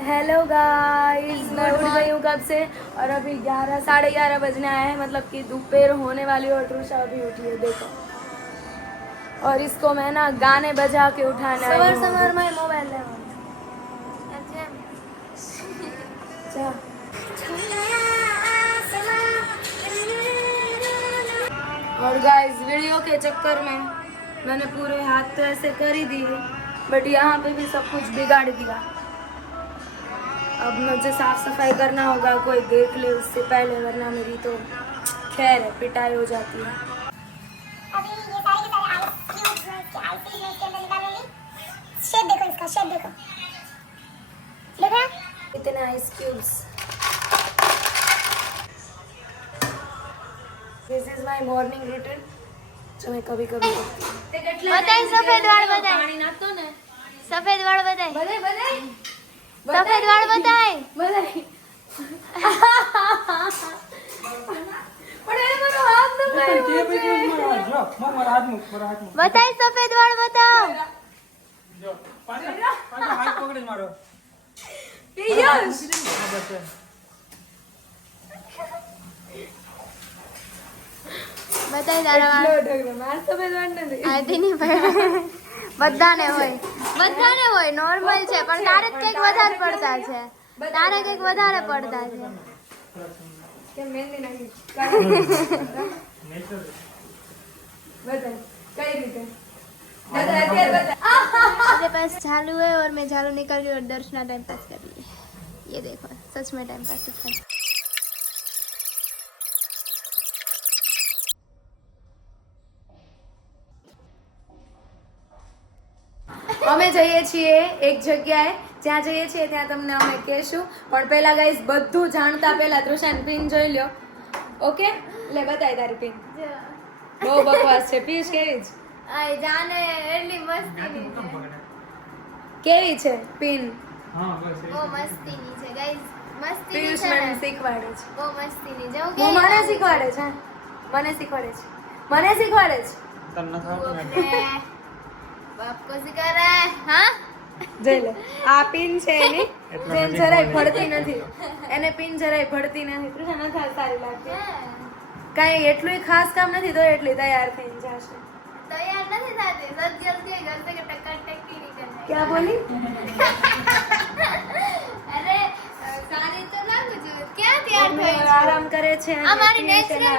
Hello guys, मैं उठ गई हूँ कब से और अभी 11 साढ़े 11 बजने आए हैं, मतलब कि दोपहर होने वाली और ट्रूशा अभी उठी है, देखो। और इसको मैं ना गाने बजा के उठाने आई हूँ। सवार में मोबाइल ले और गाइस वीडियो के चक्कर में मैंने पूरे हाथ तो ऐसे कर ही दिए, बट यहाँ पे भी सब कुछ बिगाड़ दिया। अब मुझे साफ सफाई करना होगा, कोई देख ले उससे पहले, वरना मेरी तो खैर है, पिटाई हो जाती है। अभी ये सारे के सारे आइस क्यूब्स मैं इसके अंदर निकालूंगी। शेप देखो इसका, शेप देखो, देख रहे हैं इतने ice cubes. This is my morning routine जो मैं कभी कभी करती हूँ। बताइए सफेद वाળ बताइए, पानी नाખતો ને સફેદ વાળ बताइए, बताए बताए सफेद वाળ बताइए, बताए પણ એ મારો હાથ ન ગયો। बताइए सफेद वाળ बताओ। એ યશ बताइए તારા વાળ। એટલો ઢગલો માર સફેદ વાળ નથી। આથી નહીં ભાઈ, બધાને હોય નોર્મલ છે, પણ તારે જ કંઈક વધારે પડતા છે, તારે કંઈક વધારે પડતા છે। કે મહેંદી નાખી बताए कई રીતે बता અત્યારે बता। मेरे पास झालू है और मैं झालू निकाल रही हूँ और दर्शना टाइम पास कर रही है। ये देखो सच में टाइम पास कर। અમે જઈએ છીએ એક જગ્યાએ, જ્યાં જઈએ છીએ ત્યાં તમને અમે કહેશું, પણ પહેલા ગાઈસ બધું જાણતા પહેલા તૃષાન પિન જોઈ લ્યો। ઓકે, લે બતાય તારી પિન, બહુ બકવાસ છે। પીશ કેવી છે? આય જાને એટલી મસ્તીની છે, કેવી છે પિન? બહુ મસ્તીની છે ગાઈસ, મસ્તીની પિયુષ છે મને ને, શીખવાડે છે। બહુ મસ્તીની છે। હું હું મને શીખવાડે છે, મને શીખવાડે છે, મને શીખવાડે છે। बाप को सिखा रहा है। हाँ જોઈ લે, આ પિન છે એની, પેન જરાય ભળતી નથી, એને પિન જરાય ભળતી નથી। તૃષા નથી સારી લાગતી, કાંઈ એટલું ખાસ કામ નથી તો એટલી તૈયાર થઈને જશે। तैयार नहीं थी, सब जल्दी घर से टक्कर टक्की नहीं करना। क्या बोली? अरे सारी तो ना कुछ क्या तैयार થઈ આરામ કરે છે અને અમારી પિન તેના